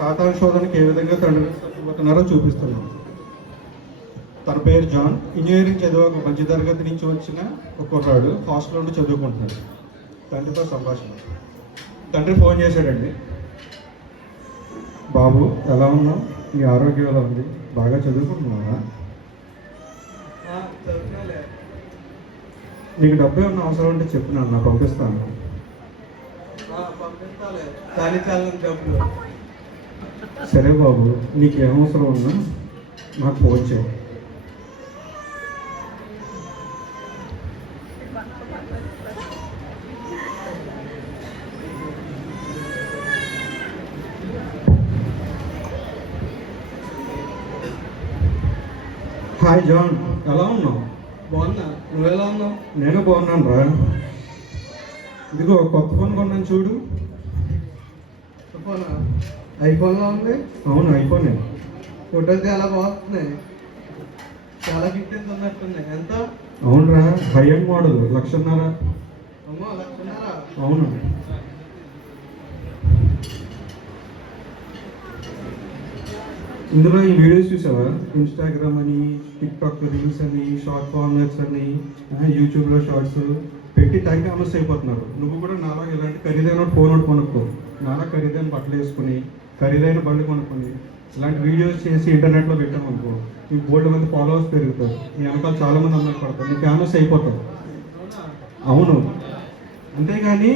సాతాను శోధనకి ఏ విధంగా తండ్రి తప్పిపోతున్నారో చూపిస్తున్నాం. తన పేరు జాన్. ఇంజనీరింగ్ చదివే ఒక మంచి తరగతి నుంచి వచ్చిన ఒక కుర్రాడు హాస్టల్ నుండి చదువుకుంటున్నాడు. తండ్రితో సంభాషణ. తండ్రి ఫోన్ చేశాడండి. బాబు ఎలా ఉన్నావు? నీ ఆరోగ్యం ఎలా ఉంది? బాగా చదువుకుంటున్నావా? నీకు డబ్బు ఏమన్నా అవసరం ఉంటే చెప్పు, నాన్న పంపిస్తాను. సరే బాబు, నీకు ఏం అవసరం ఉన్నా నాకు ఫోన్ చేయి. హాయ్ జాన్, ఎలా ఉన్నావు? బాగున్నా, నువ్వు ఎలా ఉన్నావు? నేను బాగున్నాను రా. ఇదిగో కొత్త ఫోన్ కొన్నాను చూడు. ఫోనా? ఐఫోన్లో ఉంది. అవును, ఐఫోనే. ఫోటోలు చాలా బాగున్నాయి, చాలా ఫిట్నెస్ ఉన్నట్టున్నాయి. ఎంత? అవునరా, హై అండ్ మోడల్, 1,50,000. అమ్మో, 1,00,000? అవును. ఇందులో ఈ వీడియోస్ చూసావా? ఇన్స్టాగ్రామ్ అని, టిక్టాక్ రీల్స్ అని, షార్ట్ ఫార్మాట్స్ అని, యూట్యూబ్లో షార్ట్స్ పెట్టి టైం ఫేమస్ అయిపోతున్నారు. నువ్వు కూడా నాలా ఇలాంటి ఖరీదైన ఫోన్ ఒకటి కొనుక్కో. నాలా ఖరీదైన బట్టలు వేసుకుని, ఖరీదైన బండి కొనుక్కొని ఇలాంటి వీడియోస్ చేసి ఇంటర్నెట్లో పెట్టామనుకో, ఈ బోల్డ్ మంది ఫాలోవర్స్ పెరుగుతారు. నీ వెనకాల చాలామంది అమ్మాయి పడతారు, నీ ఫేమస్ అయిపోతావు. అవును. అంతేగాని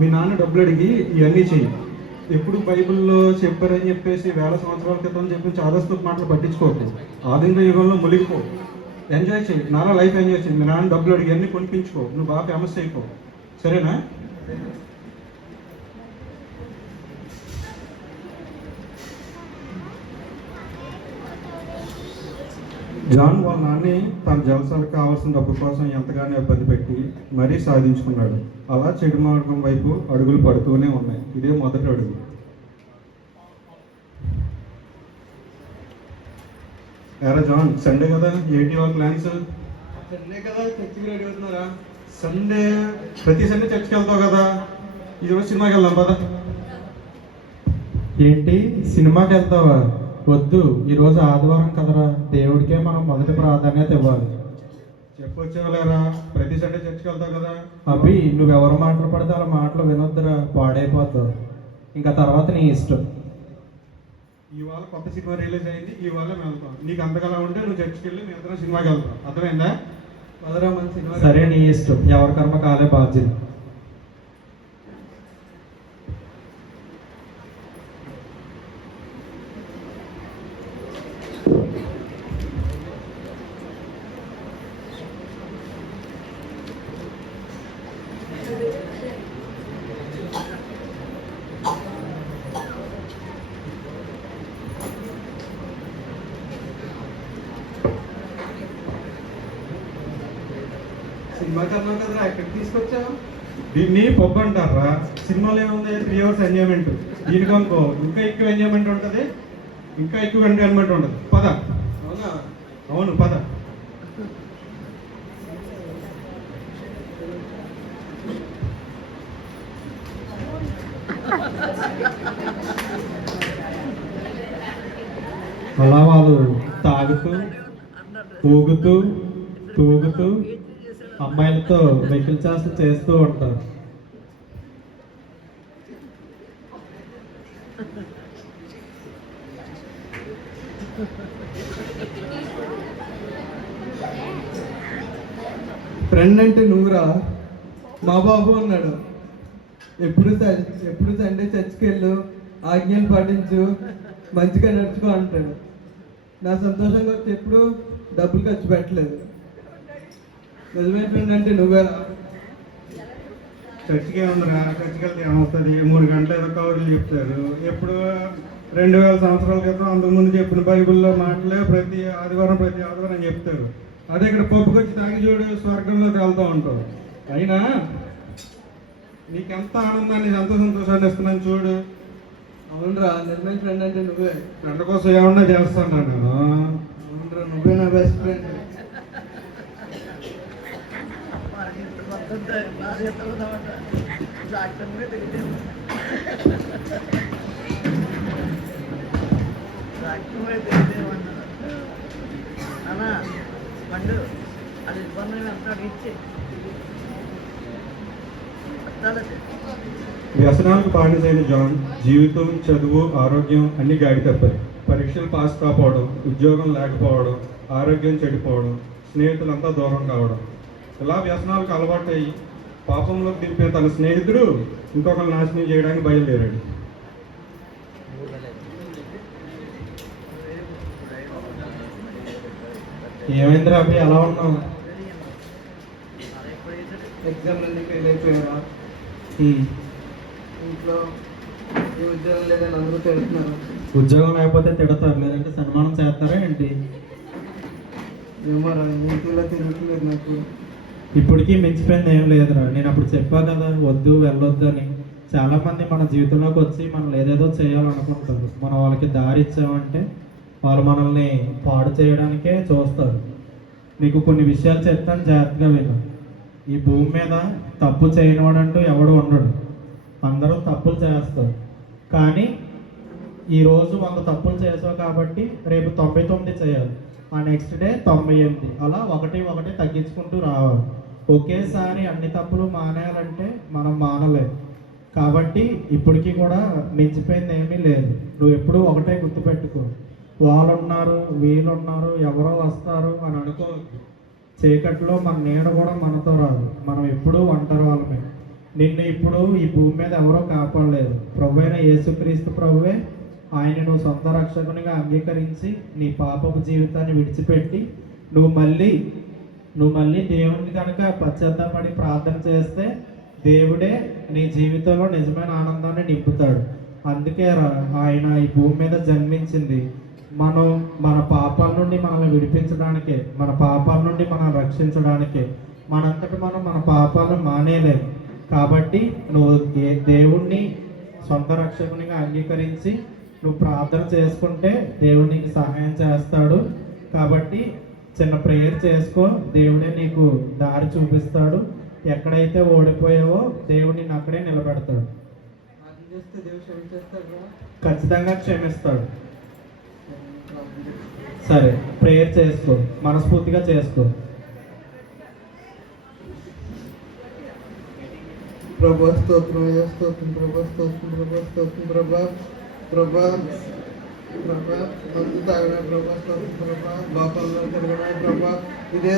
మీ నాన్న డబ్బులు అడిగి ఇవన్నీ చెయ్యి. ఎప్పుడు బైబిల్లో చెప్పారని చెప్పేసి వేల సంవత్సరాల క్రితం చెప్పి చాదస్తపు మాటలు పట్టించుకోవద్దు. ఆధునిక యుగంలో మునిగిపో, ఎంజాయ్ చేయి, నాన్న లైఫ్ ఎంజాయ్ చేయి. మీ నాన్న డబ్బులు అడిగి అన్నీ కొనిపించుకో, నువ్వు బాగా ఫేమస్ అయిపో. సరేనా? జాన్ వాళ్ళ నాన్ని తన జలసాలకు కావాల్సిన డబ్బు కోసం ఎంతగానో ఇబ్బంది పెట్టి మరీ సాధించుకున్నాడు. అలా చెడు మార్గం వైపు అడుగులు పడుతూనే ఉన్నాయి. ఇదే మొదటి అడుగు. ఎరా జాన్, సండే కదా, ఏంటి వాళ్ళ ప్లాన్స్? సండే కదా, చర్చికి రెడీ అవుతున్నారా? సండే ప్రతి సండే చర్చికి వెళ్తావు కదా, ఈరోజు సినిమాకి వెళ్దాం పద. ఏంటి, సినిమాకి వెళ్తావా? వద్దు, ఈరోజు ఆదివారం కదరా, దేవుడికే మనం మొదటి ప్రాధాన్యత ఇవ్వాలి. చెప్పొచ్చేవాళ్ళరా, ప్రతి సండే చర్చికి వెళ్తావు కదా. అభి, నువ్వెవరు మాటలు పడితే అలా మాటలు వినొద్దురా, పాడైపోతావు. ఇంకా తర్వాత నీ ఇష్టం. ఇవాళ కొత్త సినిమా రిలీజ్ అయింది, ఇవాళ మేము వెళ్తాం. నీకు అంతకలా ఉంటే నువ్వు చర్చికి వెళ్ళి మేము ఇద్దరం సినిమాకి వెళ్తాం. అర్థమైందా? మదరా మన సినిమా. సరే, నీ ఇష్టం. ఎవరి కర్మ కాలే బాధ్యత. సినిమాకి అన్నావు కదరా, ఎక్కడికి తీసుకొచ్చావు? దీన్ని పబ్ అంటారా. సినిమాలో ఏముంది, 3 hours ఎంజాయ్మెంట్. దీనికి అనుకో ఇంకా ఎక్కువ ఎంజాయ్మెంట్ ఉంటుంది, ఇంకా ఎక్కువ ఎంజాయ్మెంట్ ఉంటుంది. పద. అవునా? అవును, పద. అలా వాళ్ళు తాగుతూ ఊగుతూ తూగుతూ అమ్మాయిలతో వెకిల్ చేస్తూ చేస్తూ ఉంటారు. ఫ్రెండ్ అంటే నువ్వురా. మా బాబు అన్నాడు, ఎప్పుడు సండే చర్చికి వెళ్ళు, ఆజ్ఞలు పాటించు, మంచిగా నడుచుకో అంటాడు. నా సంతోషంగా వచ్చి ఎప్పుడు డబ్బులు ఖర్చు పెట్టలేదు. నిజమైన ఫ్రెండ్ అంటే నువ్వేరా. చర్చికి ఏముందిరా, చర్చికి వెళ్తే ఏమవుతుంది? 3 గంటలు ఏదో కవర్లు చెప్తారు. ఎప్పుడు 2000 సంవత్సరాల క్రితం అంతకుముందు చెప్పిన బైబిల్లో మాటలే ప్రతి ఆదివారం అని చెప్తారు. అదే ఇక్కడ పప్పుకొచ్చి తాగి చూడు, స్వర్గంలోకి వెళ్తూ ఉంటావు. అయినా నీకెంత ఆనందాన్ని, ఎంత సంతోషాన్ని ఇస్తున్నాను చూడు. అవునరా, నిజమైన ఫ్రెండ్ అంటే నువ్వే. ఫ్రెండ్ కోసం ఏమన్నా చేస్తాను నేను. అవునరా, నువ్వే నా బెస్ట్ ఫ్రెండ్. భార్య వ్యసనాలకు బానిసైన జాన్ జీవితం, చదువు, ఆరోగ్యం అన్ని గాడి తప్పాయి. పరీక్షలు పాస్ కాకపోవడం, ఉద్యోగం లేకపోవడం, ఆరోగ్యం చెడిపోవడం, స్నేహితులంతా దూరం కావడం, ఇలా వ్యసనాలకు అలవాటయ్యి పాపంలోకి దింపిన తన స్నేహితుడు ఇంకొకరు నాశనం చేయడానికి బయలుదేరాడు. ఏమైందిరా అభి అలా ఉన్నావు? ఎగ్జామ్ అన్ని ఫెయిల్ అయిపోయారా? ఇంట్లో ఏ ఉద్యోగం లేదని అందరూ తిడుతున్నారు. ఉద్యోగం లేకపోతే తిడతారు, లేదంటే సన్మానం చేస్తారా ఏంటి? ఏమోరా ఇంటిలో తిరుగుతున్నారు నాకు. ఇప్పటికీ మించిపోయింది ఏం లేదురా. నేను అప్పుడు చెప్పా కదా వద్దు వెళ్ళొద్దు అని. చాలామంది మన జీవితంలోకి వచ్చి మనం ఏదేదో చేయాలనుకుంటారు. మనం వాళ్ళకి దారి ఇచ్చామంటే వాళ్ళు మనల్ని పాడు చేయడానికే చూస్తారు. నీకు కొన్ని విషయాలు చెప్తాను, జాగ్రత్తగా విను. ఈ భూమి మీద తప్పు చేయనివాడంటూ ఎవడు ఉండడు. అందరూ తప్పులు చేస్తారు. కానీ ఈరోజు 100 తప్పులు చేసావు కాబట్టి రేపు 99 చేయాలి. ఆ నెక్స్ట్ డే 98, అలా ఒకటి తగ్గించుకుంటూ రావాలి. ఒకేసారి అన్ని తప్పులు మానేయాలంటే మనం మానలేము. కాబట్టి ఇప్పటికీ కూడా మించిపోయింది ఏమీ లేదు. నువ్వు ఎప్పుడూ ఒకటే గుర్తుపెట్టుకో, వాళ్ళు ఉన్నారు, వీళ్ళు ఉన్నారు, ఎవరో వస్తారు అని అనుకోవద్దు. చీకట్లో మన నీడ కూడా మనతో రాదు. మనం ఎప్పుడూ ఒంటరి వాళ్ళమే. నిన్ను ఇప్పుడు ఈ భూమి మీద ఎవరో కాపాడలేదు. ప్రభు అయిన యేసుక్రీస్తు ప్రభువే ఆయన నువ్వు సొంత రక్షకునిగా అంగీకరించి నీ పాపపు జీవితాన్ని విడిచిపెట్టి నువ్వు మళ్ళీ దేవుని కనుక పశ్చాత్తాపడి ప్రార్థన చేస్తే దేవుడే నీ జీవితంలో నిజమైన ఆనందాన్ని నింపుతాడు. అందుకే ఆయన ఈ భూమి మీద జన్మించింది మనం మన పాపాల నుండి మనల్ని విడిపించడానికే, మన పాపాల నుండి మనం రక్షించడానికే. మనంతటి మనం మన పాపాలను మానేయలేము. కాబట్టి నువ్వు దేవుణ్ణి సొంత రక్షకునిగా అంగీకరించి నువ్వు ప్రార్థన చేసుకుంటే దేవుడు నీకు సహాయం చేస్తాడు. కాబట్టి చిన్న ప్రేయర్ చేసుకో, దేవుడే నీకు దారి చూపిస్తాడు. ఎక్కడైతే ఓడిపోయావో దేవుడు నిన్ను అక్కడే నిలబెడతాడు. అది చేస్తే దేవుడు క్షమించేస్తాడు. ఖచ్చితంగా క్షమిస్తాడు. సరే, ప్రేయర్ చేసుకో, మనస్ఫూర్తిగా చేసుకో. ప్రభా స్తోత్రం, స్తోత్రం ప్రభా, స్తోత్రం ప్రభా, స్తోత్రం ప్రభా. ప్రభా మందు తాగడా ప్రభా, స్తోత్రం ప్రభా. లోకంలో తిరగడా ప్రభా, ఇదే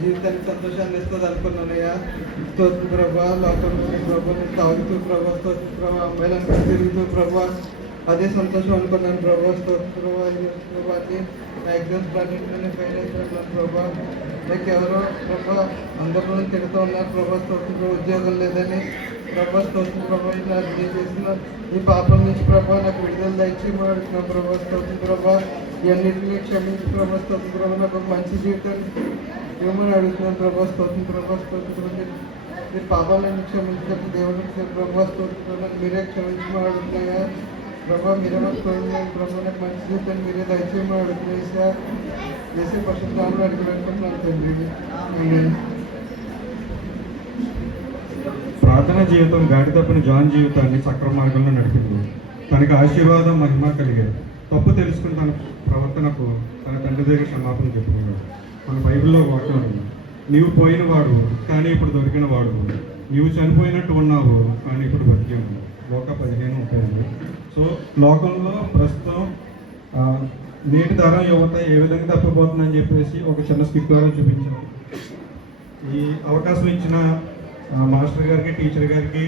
జీవితానికి సంతోషాన్ని ఇస్తుంది అనుకున్నానయ్యా. స్తోత్రం ప్రభా. లోకంలో ప్రభా నేను తాగుతూ ప్రభా, స్తోత్రం ప్రభా. అమ్మాయిలను తిరుగుతూ ప్రభా, అదే సంతోషం అనుకున్నాను ప్రభా. స్తోత్రం ప్రభా. ప్రభా నా ఎగ్జామ్స్ అన్నింటినీ ఫెయిల్ అయిపోతున్నాను ప్రభా. నాకు ఎవరో ప్రభా అందరూ తిడుతూ ఉన్నారు ప్రభా. స్తోత్రం ప్రభా. ఉద్యోగం లేదని ప్రభా. స్తోత్రం ప్రభా. ఇలా నేను చేసిన ఈ పాపం నుంచి ప్రభా నాకు విడుదల దయచేయమని అడుగుతున్నాను ప్రభా. స్తోత్రం ప్రభా. ఇవన్నింటినీ క్షమించి ప్రభా. స్తోత్రం ప్రభా. నాకు ఒక మంచి జీవితాన్ని ఇవ్వమని అడుగుతున్నాను ప్రభా. స్తోత్రం ప్రభా. స్తోత్రం ప్రభా. మీరు పాపాలను క్షమించినప్పుడు దేవుడికి ప్రభా. స్తోత్రం ప్రభా. మీరే క్షమించమని అడుగుతున్నాయా ప్రభా. మీరే నాకు తోడున్నాను ప్రభా. నాకు మంచి జీవితాన్ని మీరే దయచేయమని అడుగుతున్నాయి. చేసే పశుత్వాలు అడిగి పెట్టుకుంటున్నాను తండ్రి. ప్రార్థన జీవితం గాడి తప్పిన జాన్ జీవితాన్ని సక్రమ మార్గంలో నడిపింది. తనకు ఆశీర్వాదం, మహిమ కలిగాయి. తప్పు తెలుసుకుని తన ప్రవర్తనకు తన తండ్రి దగ్గర క్షమాపణ చెప్పుకున్నాడు. మన బైబిల్లో వాక్యం ఉంది, నీవు పోయిన వాడు కానీ ఇప్పుడు దొరికిన వాడు, నీవు చనిపోయినట్టు ఉన్నావు కానీ ఇప్పుడు బతికి ఉన్నావు. లోక 15:30. సో లోకంలో ప్రస్తుతం నేటి తరం యువత ఏ విధంగా తప్పిపోతుందని చెప్పేసి ఒక చిన్న స్కిట్ ద్వారా చూపించాను. ఈ అవకాశం ఇచ్చిన మాస్టర్ గారికి, టీచర్ గారికి